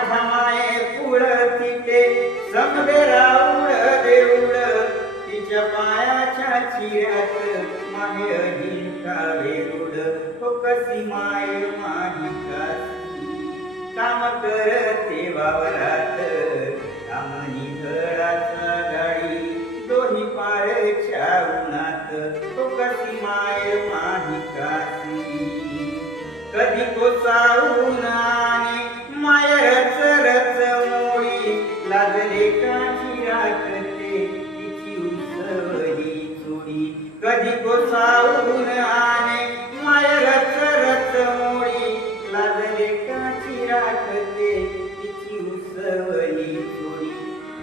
माझ्या माये कुळ तिथे समवे राऊळ देऊळ तिच्या पायाच्या चिऱ्यात माय ही कावेरुड तो कसी माय माझी काम करते वावरात कामणी घराचा गाडी दोन्ही पारच्या उन्हात तो कसी माय माही कधी तो साऊन कधी आणे. माय रथ रथ मोडी लागले काची राखते तिची उसवली चोडी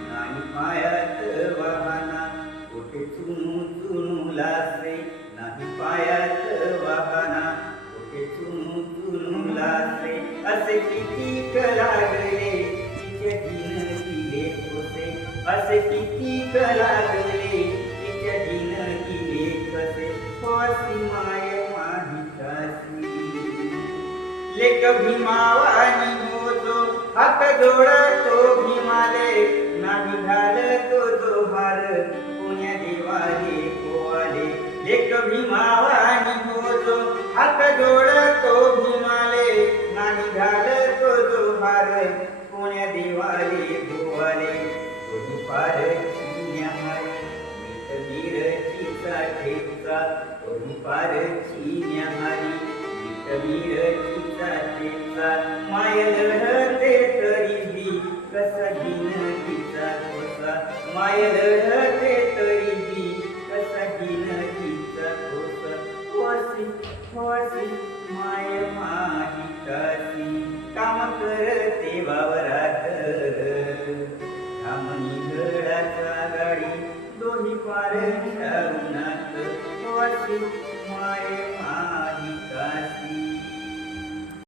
नाही पायात वाहना कुठे चुनू चुनू लासे नाही पायात वाहना कुठे चुनू चुनू लासे असे किती लागले लेख भीमावानी होतो हात जोडतो भीमाले. नाही घालतो तो हार पुण्या देवाले पोवाले. लेख भीमावानी होतो हात जोडतो भीमाले. नाही घालतो तो हार पुण्या देवाले पोवाले. कोणी पार चिन्याहारी मीठ वीरचीचा ठेचा कोणी पार चिन्याहारी कबीरचीचा माय लढते तरी बी कसा. घेण तिचा माय लढते तरी कसा. तिचा माय माही काम करते वावरात. कामनी घडाचा गाडी दोन्ही पार उन्हात माय माही